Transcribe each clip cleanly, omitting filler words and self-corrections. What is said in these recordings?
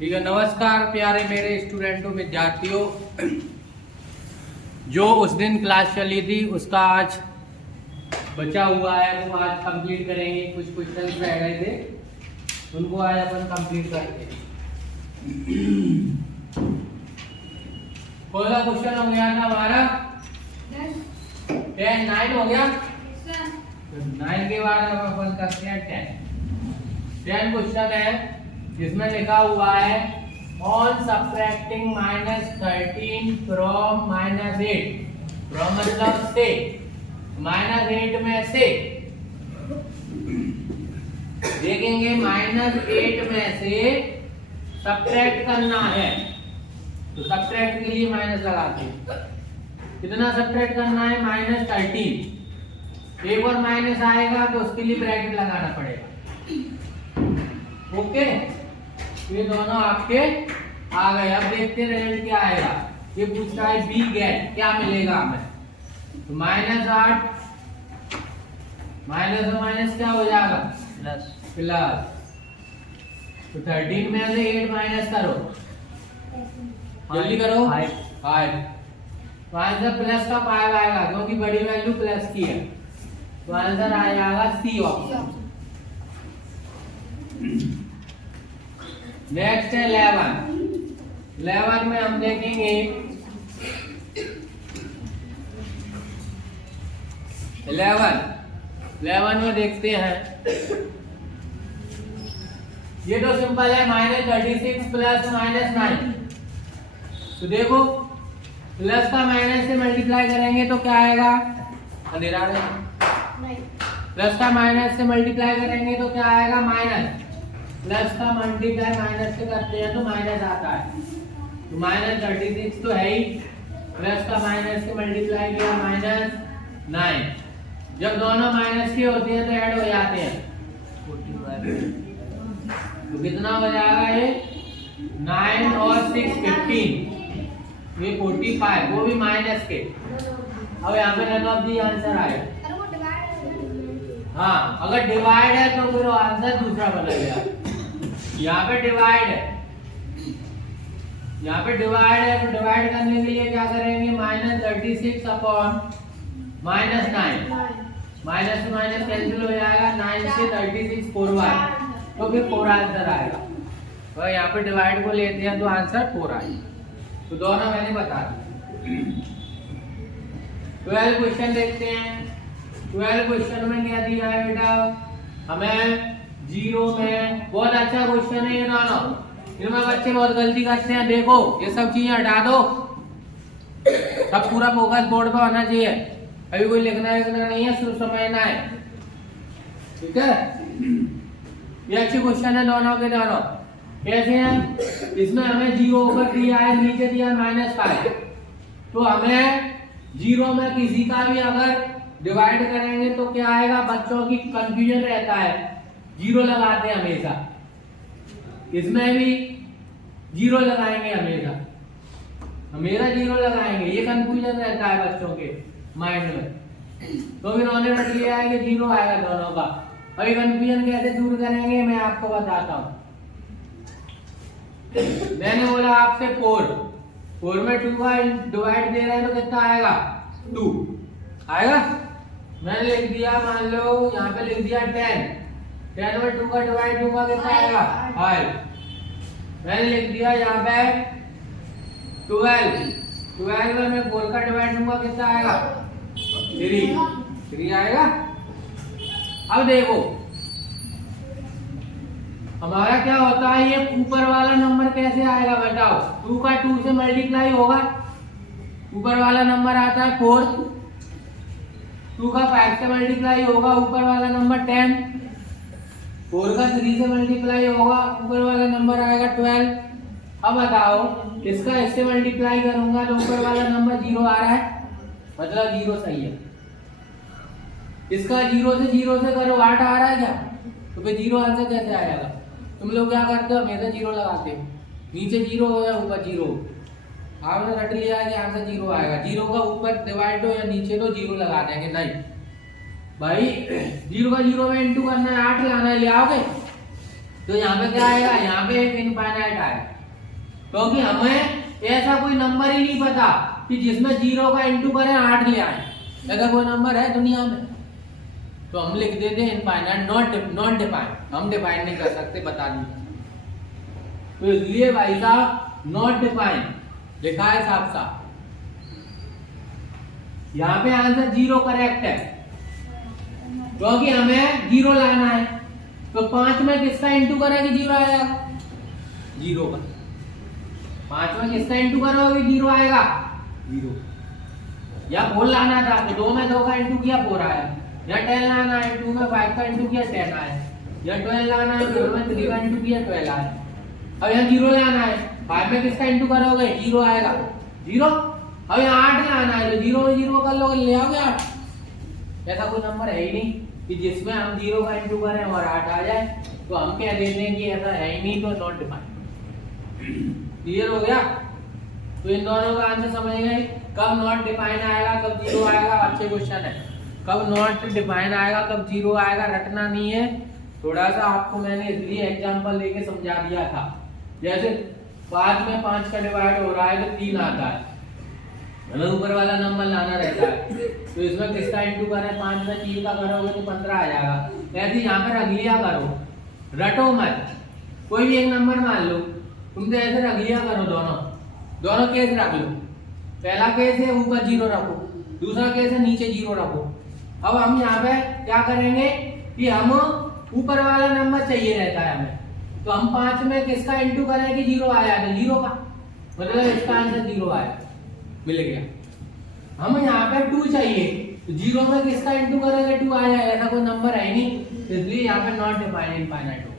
ठीक है। नमस्कार प्यारे मेरे स्टूडेंटों विद्यार्थियों, जो उस दिन क्लास चली थी उसका आज बचा हुआ है वो आज कंप्लीट करेंगे। कुछ क्वेश्चन रह गए थे उनको आज अपन कंप्लीट करते हैं। कौन सा क्वेश्चन हो गया था हमारा? 10 9 हो गया। 9 के बाद अब अपन करते हैं 10 क्वेश्चन है जिसमें लिखा हुआ है ऑन सब्ट्रैक्टिंग -13 फ्रॉम -8 फ्रॉम मतलब से -8 में से देखेंगे -8 में से सब्ट्रैक्ट करना है तो सब्ट्रैक्ट के लिए माइनस लगाते हैं। कितना सब्ट्रैक्ट करना है? -13। एक और माइनस आएगा तो उसके लिए ब्रैकेट लगाना पड़ेगा। ओके, ये दोनों आपके आ गए। अब देखते हैं रिजल्ट क्या आएगा। ये पूछता है बी गेट, क्या मिलेगा हमें? तो -8 माइनस और माइनस क्या हो जाएगा? प्लस। तो 13 में से 8 माइनस करो, जल्दी करो। 5 तो आंसर प्लस का 5 आएगा क्योंकि बड़ी वैल्यू प्लस की है। तो आंसर आ जाएगा सी ऑप्शन। नेक्स्ट है 11 में हम देखेंगे 11 में देखते हैं। ये तो सिंपल है, -36 प्लस -9। तो देखो प्लस का माइनस से मल्टीप्लाई करेंगे तो क्या आएगा? अंधेरा है। प्लस का माइनस से मल्टीप्लाई करेंगे तो क्या आएगा? माइनस। प्लस का मल्टीप्लाई माइनस से करते हैं तो माइनस आता है। तो -36 तो है ही, प्लस का माइनस से मल्टीप्लाई किया -9। जब दोनों माइनस के होते हैं तो ऐड हो जाते हैं। तो कितना हो जाएगा? ये 9 और 6 15, ये 45, वो भी माइनस के। अब यहाँ पे रन ऑफ दी आंसर आएगा। हाँ, अगर डिवाइड है तो फिर आंसर दूसरा बदल गया। यहाँ पे डिवाइड है, यहाँ पे डिवाइड है तो डिवाइड करने के लिए क्या करेंगे? -36 अपॉन -9, माइनस से माइनस कैंसिल हो जाएगा। 9 से 36 4 बार, तो फिर 4 आंसर आएगा। तो यहाँ पे डिवाइड को लेते हैं तो आंसर 4 आएगा। तो दोनों मैंने बता दिया। 12 क्वेश्चन देखते हैं। 12 क्वेश्चन में क्या दिया है बेटा हमें? 0 में। बहुत अच्छा क्वेश्चन है ये दोनों, इनमें बच्चे बहुत गलती करते हैं। देखो ये सब चीजें हटा दो, सब पूरा फोकस बोर्ड पे होना चाहिए। अभी कोई लिखना नहीं है, सिर्फ समझना है, ठीक है? ये अच्छे क्वेश्चन है दोनों के दोनों। कैसे हैं? इसमें हमें 0 ऊपर दिया है, नीचे दिया है -5। तो हमें 0 में किसी का भी अगर डिवाइड करेंगे तो क्या आएगा? बच्चों की कंफ्यूजन रहता है, 0 लगाते हैं हमेशा। इसमें भी 0 लगाएंगे हमेशा 0 लगाएंगे, ये कंफ्यूजन रहता है बच्चों के माइंड में। तो फिर उन्होंने रख लिया है कि 0 आएगा दोनों का। अभी कंफ्यूजन कैसे दूर करेंगे मैं आपको बताता हूँ। मैंने बोला आपसे 4 में 2 का डिवाइड दे रहे हैं तो कितना आएगा? 2 आएगा। मैंने लिख दिया, मान लो यहाँ पे लिख दिया 10 में 2 का डिवाइड दूंगा कितना आएगा? 5। मैंने लिख दिया यहाँ पे 12 में मैं 4 का डिवाइड दूंगा कितना आएगा? 3 आएगा। अब देखो हमारा क्या होता है, ये ऊपर वाला नंबर कैसे आएगा बताओ? 2 का 2 से मल्टीप्लाई होगा, ऊपर वाला नंबर आता है 4। 2 का 5 से मल्टीप्लाई होगा, ऊपर वाला नंबर 10। 4 का 3 से मल्टीप्लाई होगा, ऊपर वाला नंबर आएगा 12। अब बताओ इसका इससे मल्टीप्लाई करूंगा तो ऊपर वाला नंबर 0 आ रहा है, मतलब 0 सही है। इसका 0 से करो 8 आ रहा है क्या? तो फिर 0 आंसर कैसे आएगा? तुम लोग क्या करते हो? हमेशा 0 लगाते हो, नीचे 0 हो या ऊपर 0। आपने रट लिया है कि आंसर 0 आएगा। 0 का ऊपर डिवाइड हो या नीचे तो 0 लगा देंगे। नहीं भाई, 0 का 0 में इंटू करना है, 8 लाना है, ले आओगे? तो यहाँ पे क्या आएगा, यहाँ पे एक इनफाइनाइट आएगा, क्योंकि हमें ऐसा कोई नंबर ही नहीं पता कि जिसमें 0 का इंटू करें 8 ले आए। ऐसा कोई नंबर है दुनिया में? तो हम लिख देते हैं इनफाइनाइट, नॉट डिफाइंड, हम डिफाइन नहीं कर सकते, बता दीजिए। तो इसलिए भाई साहब नॉट डिफाइंड लिखा है साफ साफ। यहाँ पे आंसर 0 करेक्ट है, क्योंकि हमें 0 लाना है। तो 5 में किसका इंटू करेंगे 0 आएगा, 0 का। 5 में किसका इंटू करोगे 0 आएगा, 0। या 4 लाना था तो 2 में 2 का इंटू किया 4 आया, या 10 लाना है 2 में 5 का इंटू किया 10 आया, या 12 लाना है 2 में 3 का इंटू किया 12 आया। अब यहाँ 0 लाना है, 5 में किसका इंटू करोगे 0 आएगा, 0। अब यहाँ 8 लाना है तो 0 में 0 कर लोगे, ले आओगे 8। ऐसा कोई नंबर है ही नहीं कि जिसमें हम 0 का इंटू करें और 8 आ जाए। तो हम कह देते हैं कि ऐसा है ही नहीं, तो नॉट डिफाइंड। क्लियर हो गया? तो इन दोनों का आंसर समझ गए। कब नॉट डिफाइन आएगा, कब 0 आएगा, अच्छे क्वेश्चन है। कब नॉट डिफाइन आएगा, कब 0 आएगा, रटना नहीं है। थोड़ा सा आपको मैंने इसलिए एग्जांपल लेके समझा दिया था। जैसे 5 में 5 का डिवाइड हो रहा है तो 3 आता है, हमें ऊपर वाला नंबर लाना रहता है। तो इसमें किसका इंटू करें, 5 में 3 का करोगे तो 15 आ जाएगा। ऐसे यहाँ पे रख लिया करो, रटो मत। कोई भी एक नंबर मान लो, तुम तो ऐसे रख लिया करो, दोनों केस रख लो। पहला केस है ऊपर 0 रखो, दूसरा केस है नीचे 0 रखो। अब हम यहाँ पे क्या करेंगे कि हम ऊपर वाला नंबर चाहिए रहता है हमें, तो हम 5 में किसका इंटू करेंगे 0 आया तो 0 का, मतलब इसका आंसर 0 आया, मिल गया। हम यहाँ पे 2 चाहिए तो 0 में किसका इंटू करेंगे 2 आया, ऐसा कोई नंबर है नहीं, इसलिए यहाँ पे नॉट डिफाइन इनफाइनाइट हो,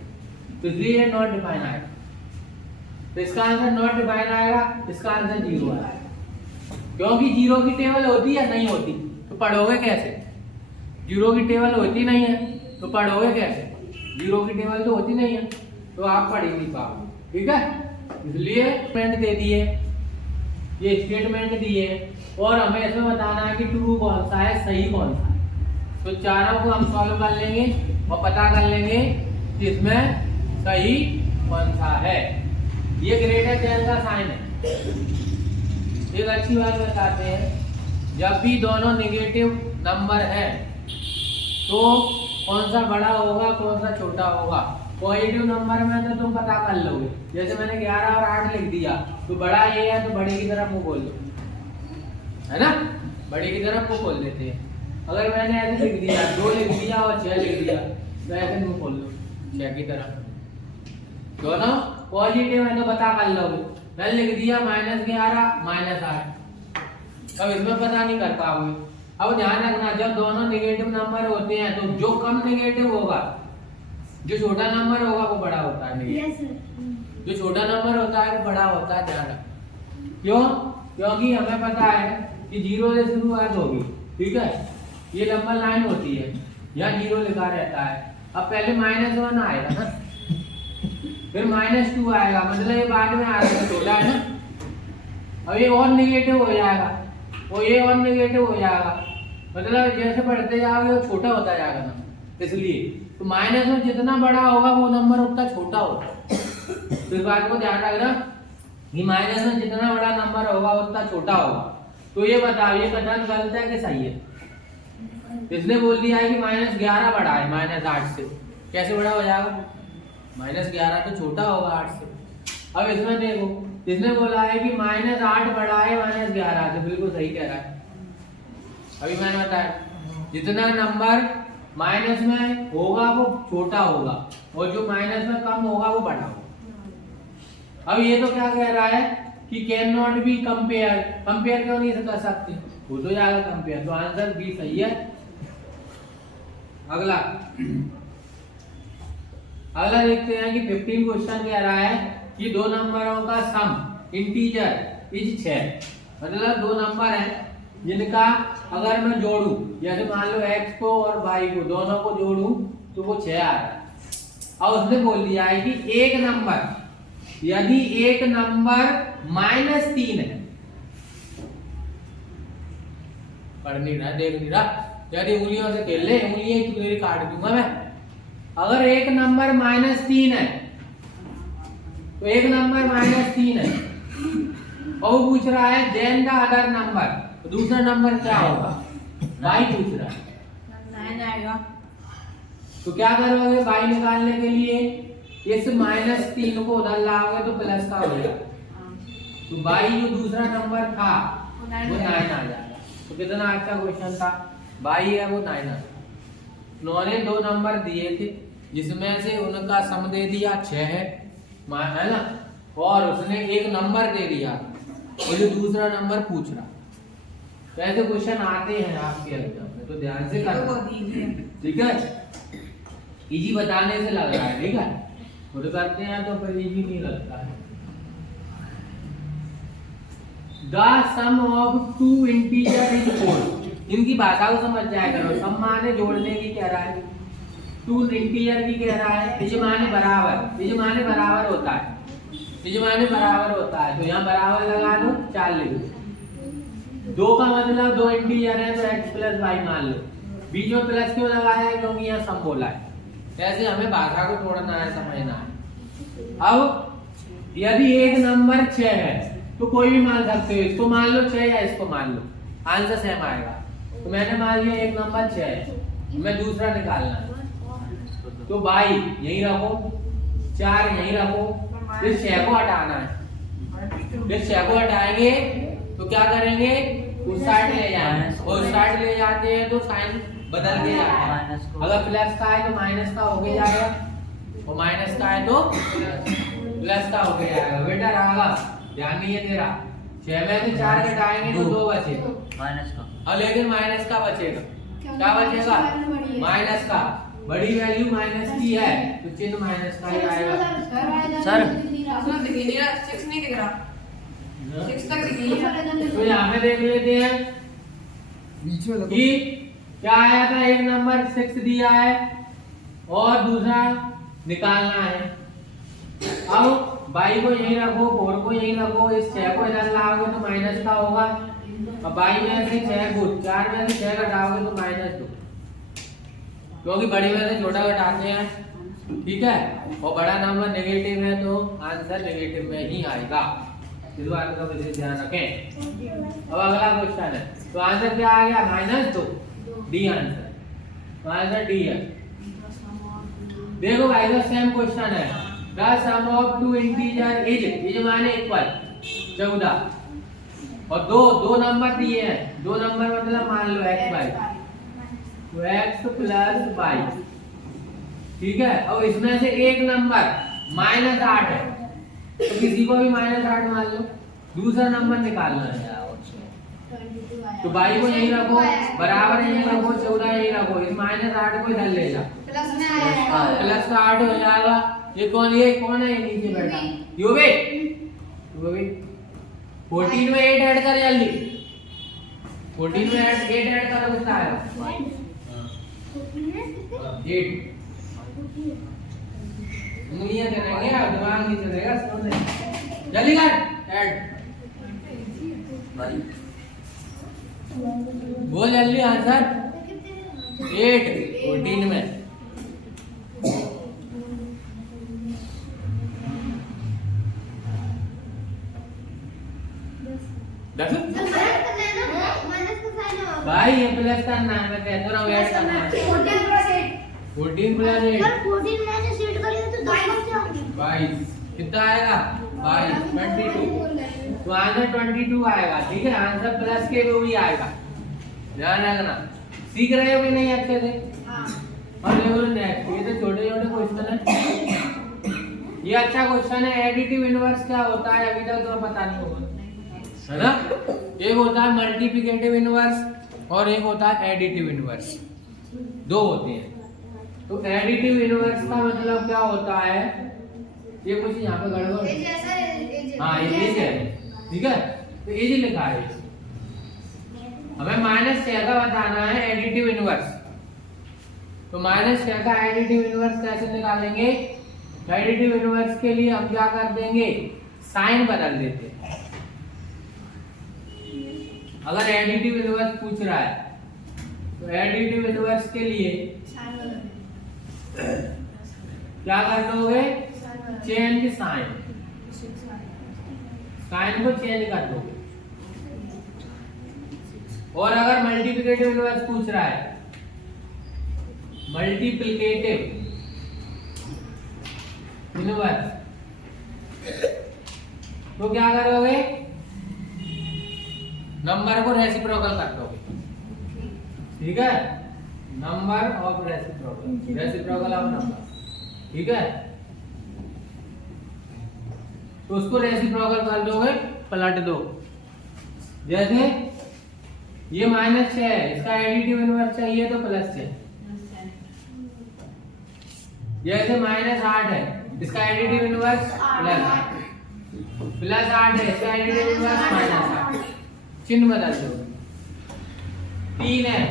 तो इसलिए नॉट डिफाइन आएगा। तो इसका आंसर नॉट डिफाइन आएगा, इसका आंसर 0 आएगा। क्योंकि 0 की टेबल होती है नहीं होती, तो पढ़ोगे कैसे? 0 की टेबल होती नहीं है तो पढ़ोगे कैसे? 0 की टेबल तो होती नहीं है, तो आप पढ़ ही नहीं पाओगे। ठीक है, इसलिए स्टेटमेंट दे दिए, ये स्टेटमेंट दिए, और हमें इसमें बताना है कि ट्रू कौन सा है, सही कौन सा है। तो चारों को हम सॉल्व कर लेंगे और पता कर लेंगे कि इसमें सही कौन सा है। ये ग्रेटर देन का साइन है। एक अच्छी बात बताते हैं, जब भी दोनों नेगेटिव नंबर है तो कौन सा बड़ा होगा कौन सा छोटा होगा। पॉजिटिव नंबर में तो तुम पता कर लोगे, जैसे मैंने 11 और 8 लिख दिया तो बड़ा ये है तो बड़े की तरफ मुंह खोल दो, है ना, बड़े की तरफ मुंह खोल देते हैं। अगर मैंने ऐसे लिख दिया 2 लिख दिया और 6 लिख दिया तो ऐसे मुंह खोल दो 6 की तरफ। दोनों पॉजिटिव है तो पता कर लोगे। मैंने लिख दिया -11 -8, अब इसमें पता नहीं कर पाओगे। अब ध्यान रखना, जब दोनों नेगेटिव नंबर होते हैं तो जो कम नेगेटिव होगा, जो छोटा नंबर होगा वो बड़ा होता है। जो छोटा नंबर होता है वो बड़ा होता है, ध्यान रखना। क्यों? क्योंकि हमें पता है कि 0 से शुरुआत होगी, ठीक है, ये लंबा लाइन होती है, यहाँ 0 लिखा रहता है। अब पहले -1 आएगा ना, फिर -2 आएगा, मतलब ये बाद में आएगा, छोटा है ना। अब ये और नेगेटिव हो जाएगा और ये और नेगेटिव हो जाएगा, मतलब जैसे बढ़ते जाओगे वो छोटा होता जाएगा ना। इसलिए तो माइनस में जितना बड़ा होगा वो नंबर उतना छोटा होता है। तो इस बात को ध्यान रखना कि माइनस में जितना बड़ा नंबर होगा उतना छोटा होगा। तो ये बताओ, ये कथन गलत है कि सही है? इसने बोल दिया है कि -11 बड़ा है -8 से, कैसे बड़ा हो जाएगा? -11 तो छोटा होगा 8 से। अब इसमें देखो, इसने बोला है कि -8 बड़ा है -11 से, बिल्कुल सही कह रहा है। अभी मैंने बताया जितना नंबर माइनस में होगा वो छोटा होगा और जो माइनस में कम होगा वो बड़ा होगा। अब ये तो क्या कह रहा है कि can not be compare, compare क्यों नहीं कर सकते, हो तो जाएगा कंपेयर, तो आंसर बी सही है। अगला देखते हैं कि 15 क्वेश्चन कह रहा है कि 2 नंबरों का सम इंटीजर इज 6, मतलब 2 नंबर हैं जिनका अगर मैं जोड़ूं, जैसे मान लो x को और y को, दोनों को जोड़ूं तो वो 6 आ रहा है। और उसने बोल दिया है कि एक नंबर, यदि एक नंबर -3 है, पढ़ नहीं रहा, देख नहीं रहा, यदि उंगलियों से खेल ले, उंगलियां ही काट दूंगा मैं। अगर एक नंबर -3 है तो एक नंबर -3 है और वो पूछ रहा है देन द अदर नंबर, तो दूसरा नंबर क्या होगा? y पूछ रहा है, 9 आएगा। तो क्या करोगे y निकालने के लिए? इस -3 को उधर लाओगे तो प्लस का हो जाएगा, तो y जो दूसरा नंबर था वो 9 आ जाएगा। तो कितना अच्छा क्वेश्चन था, y है वो 9 आ। उन्होंने 2 नंबर दिए थे जिसमें से उनका सम दे दिया 6 है ना, और उसने एक नंबर दे दिया और जो दूसरा नंबर पूछ रहा। तो ऐसे क्वेश्चन आते हैं आपके एग्जाम में, तो ध्यान से करना, ठीक है? इजी बताने से लग रहा है, ठीक है? खुद करते हैं तो फिर इजी नहीं लगता है। The sum of 2 integer is 4। इनकी भाषा को समझ जाया करो। सम माने जोड़ने की कह रहा है, 2 इंटीजर की कह रहा है, इज माने बराबर, इज माने बराबर होता है, इज माने बराबर होता है, तो यहाँ बराबर लगा दो, 4 लिख दो। 2 का मतलब 2 इंटीजर है तो x प्लस वाई मान लो। बीच में प्लस क्यों लगाया है? क्योंकि यहाँ सम बोला है। ऐसे हमें भाषा को तोड़ना है, समझना है। अब यदि एक नंबर 6 है तो कोई भी मान सकते हो, इसको मान लो 6 या इसको मान लो, आंसर सेम आएगा। तो मैंने मान लिया एक नंबर 6 है, मैं दूसरा निकालना है, तो भाई यही रखो, 4 यही रखो, इस 6 को हटाना है। इस 6 को हटाएंगे तो क्या करेंगे? उस साइड ले जाएंगे, और उस साइड ले जाते हैं तो साइन बदल के जाता है। अगर प्लस का है तो माइनस का हो गया जाएगा, और माइनस का है तो प्लस का हो गया जाएगा। बेटा रहा ध्यान नहीं है तेरा, 6 में से 4 घटाएंगे तो 2 बचेगा माइनस का, और लेकिन माइनस का बचेगा, क्या बचेगा? माइनस का। बड़ी वैल्यू माइनस की है तो चिन्ह माइनस का ही आएगा। सर सिक्स नहीं दिख रहा, 6 तक दिख रही है। तो यहाँ पे देख लेते हैं कि क्या आया था, एक नंबर 6 दिया है और दूसरा निकालना है। अब बाई को यही रखो, 4 को यही रखो, इस 6 को इधर लाओगे तो माइनस का होगा, और बाई में से 6 को 4 में से 6 घटाओगे तो -2, क्योंकि बड़ी में से छोटा घटाते हैं, ठीक है? और बड़ा नंबर नेगेटिव है तो आंसर नेगेटिव में ही आएगा, इस बात का विशेष ध्यान रखें। अब अगला क्वेश्चन है, तो आंसर क्या आ गया? -2, डी आंसर, तो आंसर डी है। देखो भाई का सेम क्वेश्चन है, the sum of 2 integer is माने इक्वल 14, और दो नंबर दिए हैं, 2 नंबर मतलब मान लो x y, तो x प्लस y, ठीक है? और इसमें से एक नंबर -8 है, तो किसी को भी -8 मान लो, दूसरा नंबर निकालना है, तो y को यही रखो, बराबर यही रखो, 14 यही रखो, इस -8 को इधर ले जा, प्लस का 8 हो जाएगा। ये कौन है? ये नीचे बैठा यो बे 14 में 8 ऐड कर जल्दी, 14 में 8 ऐड करो, कितना आएगा? 8। उंगलियां चलेंगे, दिमाग नहीं चलेगा, सोने जल्दी कर ऐड बोल जल्दी आंसर। 8 14 में भाई ये प्लस करना है, मैं कहता हूं ऐड करना है। 14 प्लस 8 सर 14 में से 8 करेंगे तो 10 कम से होंगे 22 कितना आएगा? 22 22, तो आंसर 22 आएगा, ठीक है? आंसर प्लस के भी वही आएगा, ध्यान रखना। सीख रहे हो कि नहीं अच्छे से? और देखो नेक्स्ट, ये तो छोटे छोटे क्वेश्चन है, ये अच्छा क्वेश्चन है। एडिटिव इनवर्स क्या होता है अभी तक तो पता नहीं होगा, है ना? एक होता है मल्टीप्लिकेटिव इनवर्स और एक होता है एडिटिव इनवर्स, 2 होते हैं। तो एडिटिव इनवर्स का मतलब क्या होता है? ये कुछ यहाँ पे गड़बड़, हाँ ये एज है, ठीक है? तो एज लिखा है, हमें -6 का बताना है एडिटिव इनवर्स। तो -6 का एडिटिव इनवर्स कैसे निकालेंगे? एडिटिव इनवर्स के लिए हम क्या कर देंगे? साइन बदल देते हैं। अगर एडिटिव इनवर्स पूछ रहा है तो एडिटिव इनवर्स के लिए क्या कर लोगे? चेंज साइन, साइन को चेंज कर दोगे। और अगर मल्टीप्लिकेटिव इनवर्स पूछ रहा है, मल्टीप्लिकेटिव इनवर्स, तो क्या करोगे? नंबर को रेसिप्रोकल कर दोगे। ठीक है, number of reciprocal, reciprocal of number. ठीक है, तो उसको रेसिप्रोकल कर दोगे, पलट दो। जैसे ये -6 है, इसका एडिटिव इनवर्स चाहिए तो +6। जैसे -8 है, इसका एडिटिव इनवर्स +8 है, इसका एडिटिव इनवर्स -8। चिन्ह बदल दो। 3 है,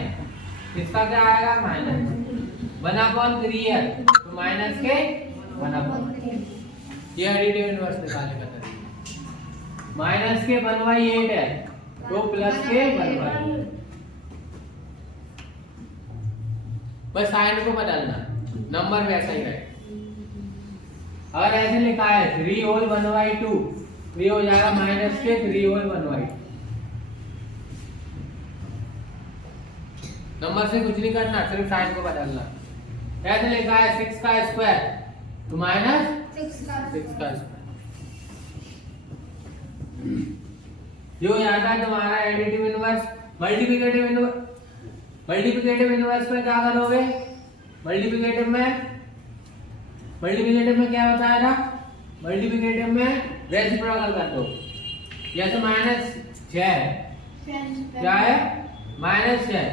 इसका क्या आएगा? -1/3 है, तो माइनस के 1/3। ये एडिटिव इनवर्स निकालने का तरीका। माइनस के 1/8 है, तो प्लस के 1/8। बस साइन को बदलना, नंबर वैसा ही है। अगर ऐसे लिखा है 3 होल 1/2, तो ये हो जाएगा माइनस के 3 होल 1/2। नंबर से कुछ नहीं करना, सिर्फ साइन को बदलना। ऐसे लिखा है 6 का स्क्वायर, तो -6 का स्क्वायर। जो आता है तुम्हारा एडिटिव इनवर्स। मल्टीप्लिकेटिव इनवर्स में क्या करोगे? मल्टीप्लिकेटिव में क्या बताया था? मल्टीप्लिकेटिव में रेसिप्रोकल कर दो। जैसे -6 है, क्या है? -6।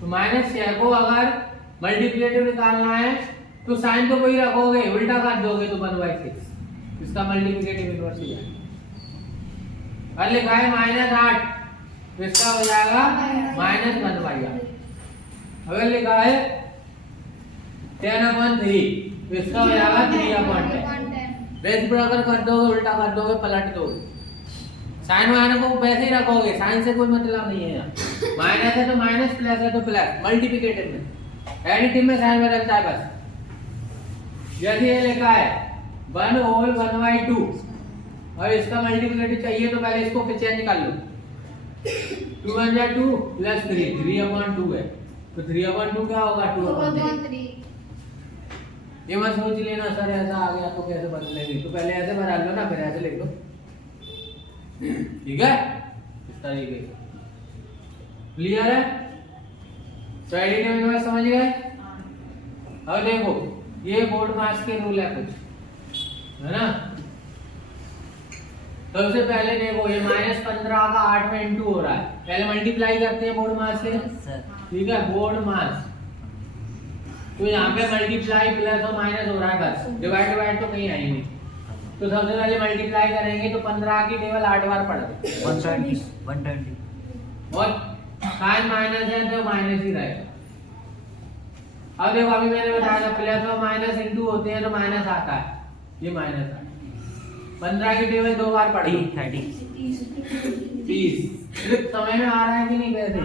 तो -6 को अगर मल्टीप्लिकेटिव निकालना है तो साइन को वही रखोगे, उल्टा कर दोगे तो 1/6। इसका मल्टीप्लिकेटिव इनवर्स ही है। और लिखा है -8, तो इसका हो जाएगा -1/8। अगर लिखा है 10/3, तो इसका हो जाएगा 3/10। रेसिप्रोकल कर दोगे, उल्टा कर दोगे, पलट दोगे। साइन वाइन को वैसे ही रखोगे, साइन से कोई मतलब नहीं है यहाँ। माइनस है तो माइनस, प्लस है तो प्लस। मल्टीप्लिकेटिव में, एडिटिव में साइन बदलता है बस। जैसे ये लिखा है 1 होल 1/2, और इसका मल्टीप्लिकेटिव चाहिए तो पहले इसको चेंज कर लो। 2 प्लस 3/2 है, तो 3/2 क्या होगा? 2/3। ये मत सोच लेना सर ऐसा आ गया तो कैसे बदलेंगे, तो पहले ऐसे बना लो ना, फिर ऐसे लिख दो। ठीक है, इस तरीके से। क्लियर है? तो एडिटिव इनवर्स समझ गए? अब देखो, ये बोर्ड मास के रूल है कुछ, है ना? तो सबसे पहले देखो, ये -15 का 8 में इंटू हो रहा है। पहले मल्टीप्लाई करते हैं बोर्ड मास से। ठीक है, बोर्ड मास। तो यहाँ पे मल्टीप्लाई प्लस और माइनस हो रहा है बस, डिवाइड तो कहीं आएंगे। तो सबसे पहले मल्टीप्लाई करेंगे तो 15 की टेबल 8 बार पढ़ दो। 120 और साइन माइनस है तो माइनस ही रहेगा। अब देखो, अभी मैंने बताया था प्लस और माइनस इंटू होते हैं तो माइनस आता है, ये माइनस आता है। 15 की टेबल 2 बार पढ़ी, 30। सिर्फ समय में आ रहा है कि नहीं? वैसे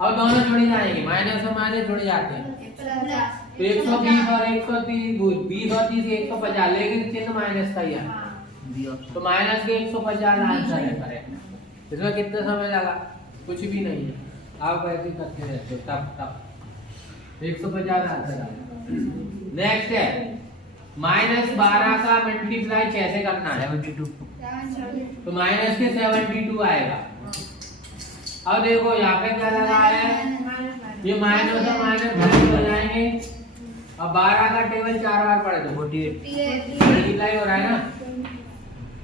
अब दोनों जुड़ जाएंगे, माइनस और माइनस जुड़ जाते हैं। तो 120 और 130, 20 और 30 150, लेकिन चिन्ह माइनस का ही है, तो माइनस के 150 आंसर है करेक्ट। इसमें कितना समय लगा? कुछ भी नहीं है, आप ऐसे करते रहते हो, तब 150 आंसर आएगा। नेक्स्ट है -12 का मल्टीप्लाई कैसे करना है? 72। तो माइनस के 72 आएगा। अब देखो यहाँ पे क्या लगा है, ये माइनस और माइनस हो जाएंगे। अब 12 का टेबल 4 बार पढ़ दो, 48 मल्टीप्लाई हो रहा है ना।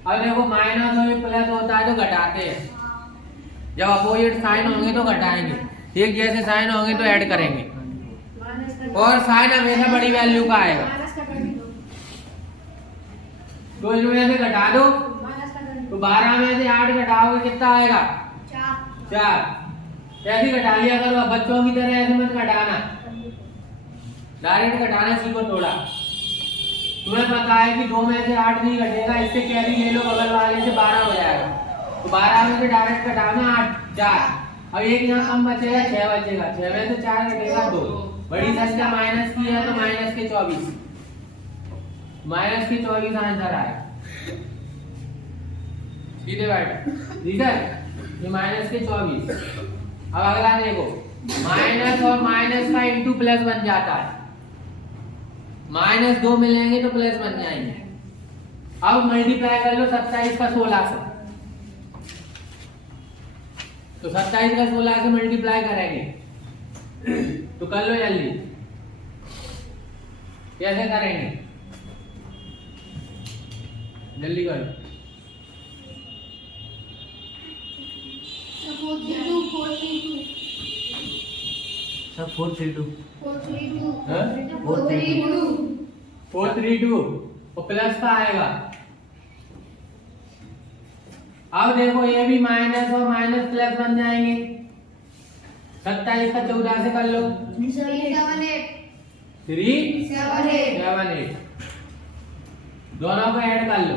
अब देखो, माइनस और प्लस होता है तो घटाते हैं, जब अपोजिट साइन होंगे तो घटाएंगे, एक जैसे साइन होंगे तो ऐड करेंगे। और साइन हमेशा बड़ी वैल्यू का आएगा, तो इसमें से घटा दो। तो 12 में से 8 घटाओगे कितना आएगा? 4। ऐसे घटा लिया करो, बच्चों की तरह ऐसे मत घटाना, डायरेक्ट घटाना सीखो थोड़ा। तुम्हें पता है कि 2 में से 8 नहीं घटेगा, इससे कैरी ले लो, बगल वाले से 12 हो जाएगा। तो 12 में से डायरेक्ट घटाना 8, 4। अब एक यहाँ कम बचेगा, 6 बचेगा। 6 में से 4 घटेगा 2। बड़ी संख्या माइनस की है तो माइनस के 24 आंसर आएगा। सीधे बैठ, ठीक है। ये माइनस के 24। अब अगला देखो, माइनस और माइनस का इंटू प्लस बन जाता है। -2 मिलेंगे तो प्लस बन जाएंगे। अब मल्टीप्लाई कर लो 27 का 16 से, तो 27 का 16 से मल्टीप्लाई करेंगे तो कर लो जल्दी। कैसे करेंगे, जल्दी करो। 432 और प्लस का आएगा। अब देखो ये भी माइनस और माइनस प्लस बन जाएंगे। 27 का 14 से कर लो, 378 दोनों को ऐड कर लो।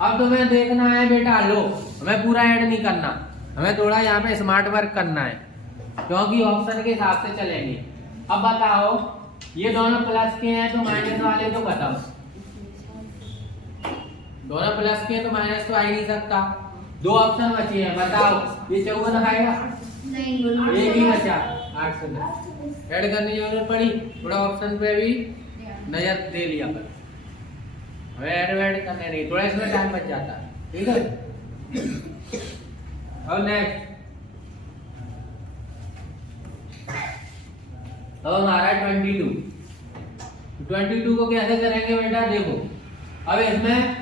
अब तुम्हें देखना है बेटा, लो हमें पूरा ऐड नहीं करना, हमें थोड़ा यहाँ पे स्मार्ट वर्क करना है क्योंकि ऑप्शन के हिसाब से चलेंगे। अब बताओ ये दोनों प्लस के हैं तो माइनस वाले तो बताओ, दोनों प्लस के हैं तो माइनस तो आ ही नहीं सकता। 2 ऑप्शन बचे हैं, बताओ ये 14 दिखाएगा, एक ही बचा 810। ऐड करने की जरूरत पड़ी, थोड़ा ऑप्शन पे भी नजर दे लिया पर हमें ऐड करने नहीं, थोड़ा इसमें टाइम बच जाता है, ठीक है। और नेक्स्ट अब हमारा 22 को कैसे करेंगे बेटा, देखो अब इसमें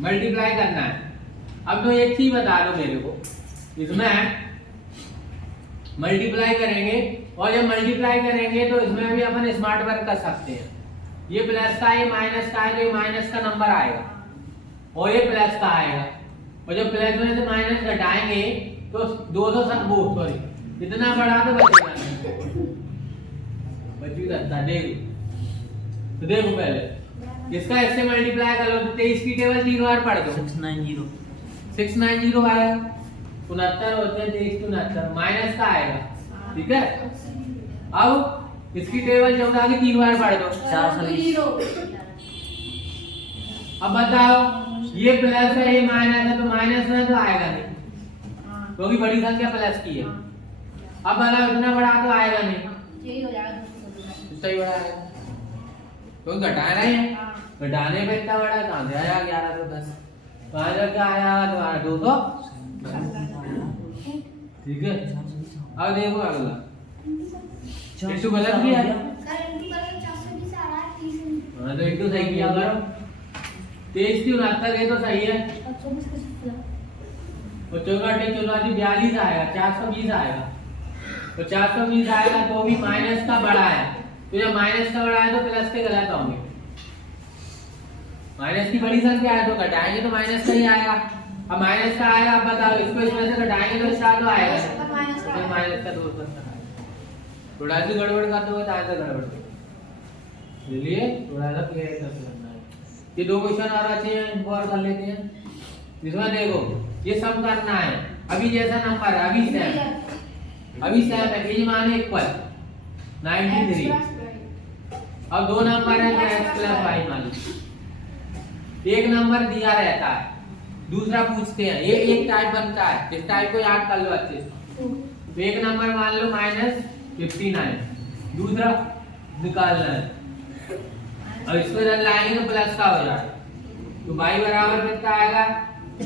मल्टीप्लाई करना है। अब तो एक चीज बता दो मेरे को, इसमें मल्टीप्लाई करेंगे और जब मल्टीप्लाई करेंगे तो इसमें भी अपन स्मार्ट वर्क कर सकते हैं। ये प्लस का, ये माइनस का है तो ये माइनस का नंबर आएगा और ये प्लस का आएगा, और जब प्लस में से माइनस घटाएंगे तो 200 इतना बढ़ा तो बचेगा बचेगा। देखो तो देखो पहले इसका इससे मल्टीप्लाई कर लो तो 23 की टेबल 3 बार पढ़ दो, 690 आएगा। 69 होते हैं 23 to 69 माइनस का आएगा, ठीक है। अब इसकी टेबल 14 की 3 बार पढ़ दो, 420। अब बताओ ये प्लस है ये माइनस है, तो माइनस में तो आएगा नहीं क्योंकि बड़ी संख्या प्लस की है। अब बताओ इतना बड़ा तो आएगा नहीं, सही बड़ा है तो घटाना ही है। घटाने पे इतना बड़ा कहां से आया 1110, कहां से क्या आया तुम्हारा 200, ठीक है। अब देखो अगला इटू गलत किया है, हाँ तो इटू सही किया करो। 23 की 69 ये तो सही है, और 42 आएगा, 420 आएगा। तो 420 आएगा तो भी माइनस का बड़ा है, तो जब माइनस का बड़ा है तो प्लस के गलत होंगे। माइनस की बड़ी संख्या है तो घटाएंगे तो माइनस का ही आएगा। अब माइनस का आएगा, अब बताओ इसको इसमें से घटाएंगे तो इसका तो आएगा, तो माइनस का 2% आएगा। थोड़ा सी गड़बड़ करते हुए आंसर गड़बड़ कर, इसलिए थोड़ा सा क्लियर करना है। ये 2 क्वेश्चन और अच्छे हैं, इनको और कर लेते हैं। इसमें देखो ये सम करना है, अभी जैसा नंबर है अभी सेम है, ये मान इक्वल 93। अब 2 नंबर है तो x प्लस वाई मान लो। एक नंबर दिया रहता है, दूसरा पूछते हैं, ये एक टाइप बनता है, इस टाइप को याद कर लो अच्छे से। तो एक नंबर मान लो -59, दूसरा निकालना है, और इसको जब लाएंगे तो प्लस का हो जाएगा, तो y बराबर कितना आएगा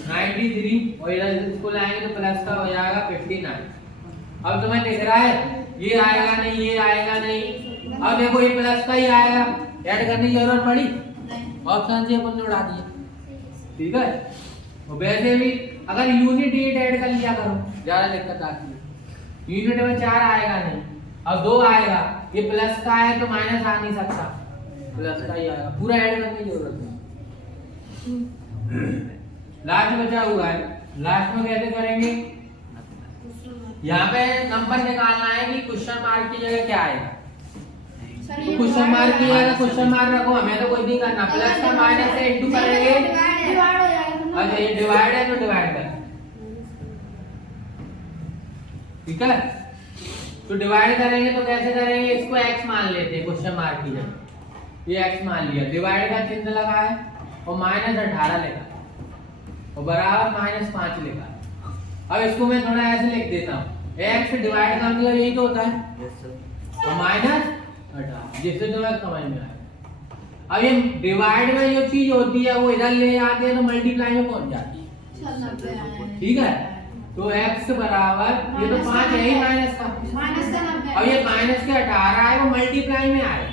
93, और इधर इसको लाएंगे तो प्लस का हो जाएगा 59। अब तुम्हें दिख रहा है ये आएगा नहीं, ये आएगा नहीं। अब देखो ये प्लस का ही आएगा, ऐड करने की जरूरत पड़ी, ऑप्शन से अपन ने उड़ा दिया, ठीक है। और वैसे भी अगर यूनिट 8 ऐड कर लिया करो, ज्यादा दिक्कत आती है। यूनिट में 4 आएगा नहीं, अब 2 आएगा, ये प्लस का है तो माइनस आ नहीं सकता, प्लस का ही आएगा, पूरा ऐड करने की जरूरत नहीं। लास्ट बचा हुआ है, लास्ट में कैसे करेंगे, यहाँ पे नंबर निकालना है कि क्वेश्चन मार्क की जगह क्या आएगा। तो क्वेश्चन मार्क की जगह क्वेश्चन मार्क रखो, हमें तो कुछ नहीं करना, प्लस का माइनस से इंटू करेंगे। अच्छा ये डिवाइड है तो डिवाइड कर, ठीक है। तो डिवाइड करेंगे तो कैसे करेंगे, इसको x मान लेते हैं क्वेश्चन मार्क की जगह, ये x मान लिया, डिवाइड का चिन्ह लगा है और -18 लेगा, और बराबर -5 लिखा है। अब इसको मैं थोड़ा ऐसे लिख देता हूँ, x डिवाइड का मतलब यही तो होता है और -18, जिससे तुम्हें समझ में आए। अब ये डिवाइड में जो चीज होती है वो इधर ले आते हैं तो मल्टीप्लाई में पहुंच जाती है, ठीक है। तो x बराबर ये तो 5 है ही माइनस का, अब ये माइनस के 18 है वो मल्टीप्लाई में आए,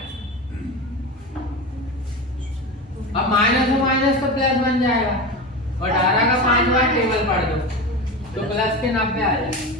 अब माइनस और माइनस तो प्लस बन जाएगा और 18 का 5 बार टेबल पढ़ दो तो प्लस के 90 आ जाएगा।